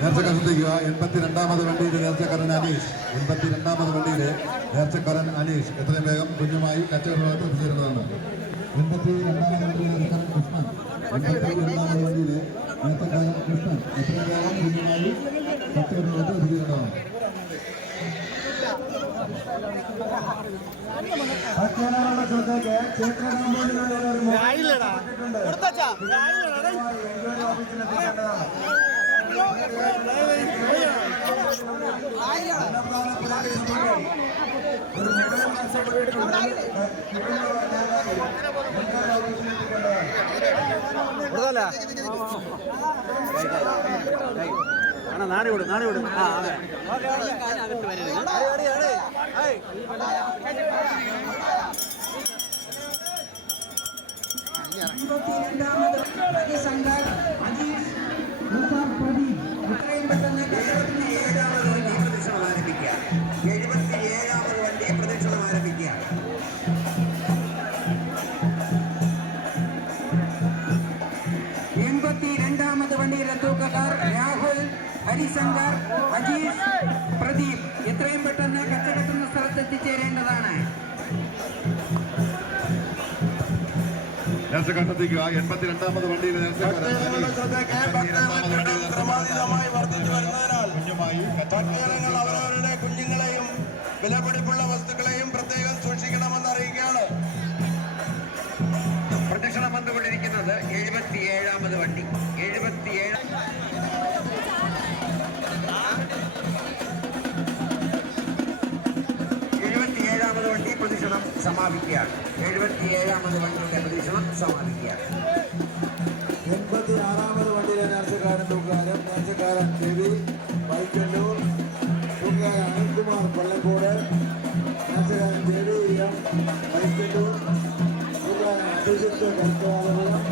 നേർച്ചക്കാരൻ ശ്രദ്ധിക്കുക. 82ാമത് വണ്ടിയിലെ നേർച്ചക്കാരൻ അനീഷ്. 82ാമത് വണ്ടിയിലെ നേർച്ചക്കാരൻ അനീഷ് എത്രയും വേഗം കുഞ്ഞുമായി കച്ചവടത്ത് എത്തിച്ചേരുന്നതാണ്. 82ാമത് വണ്ടിയിലെ നേർച്ചക്കാരൻ കൃഷ്ണൻ. 82ാമത് വണ്ടിയിലെ നേർച്ചക്കാരൻ കൃഷ്ണൻ എത്രയും വേഗം കുഞ്ഞുമായി കച്ചവടത്ത് എത്തിച്ചേരുന്നതാണ്. നാടി വിടും. ആ അതെ. വണ്ടിയിലെ തൂക്കക്കാർ രാഹുൽ, ഹരിശങ്കർ, അജീഷ്, പ്രദീപ് എത്രയും പെട്ടെന്ന് കച്ചകെട്ടുന്ന സ്ഥലത്ത് എത്തിച്ചേരേണ്ടതാണ്. ശ്രദ്ധിക്കുക. 82ാമത് വണ്ടിയിലെ അവരവരുടെ കുഞ്ഞുങ്ങളെയും വിലപിടിപ്പുള്ള വസ്തുക്കളെയും പ്രത്യേകം സൂക്ഷിക്കണമെന്ന് അറിയിക്കുകയാണ്. പ്രദക്ഷിണം വന്നുകൊണ്ടിരിക്കുന്നത് 77ാമത് വണ്ടി. 77ാമത് വണ്ടി പ്രദക്ഷിണം സമാപിക്കുകയാണ്. 77ാമത് വണ്ടിയുടെ പ്രദക്ഷിണം സമാപിക്കുകയാണ്. 86ാമത് വണ്ടിയിലെ നേർച്ചക്കാരൻ തൂക്കാരം, നേർച്ചക്കാരൻ രവി വൈക്കല്ലൂർ, തൂക്കാരൻ അനിൽകുമാർ കൊല്ലങ്കോട്, നേർച്ചക്കാരൻ രവി വൈക്കല്ലൂർ, തൂക്കാരൻ അഭിജിത്ത് കർക്കവാദപുരം,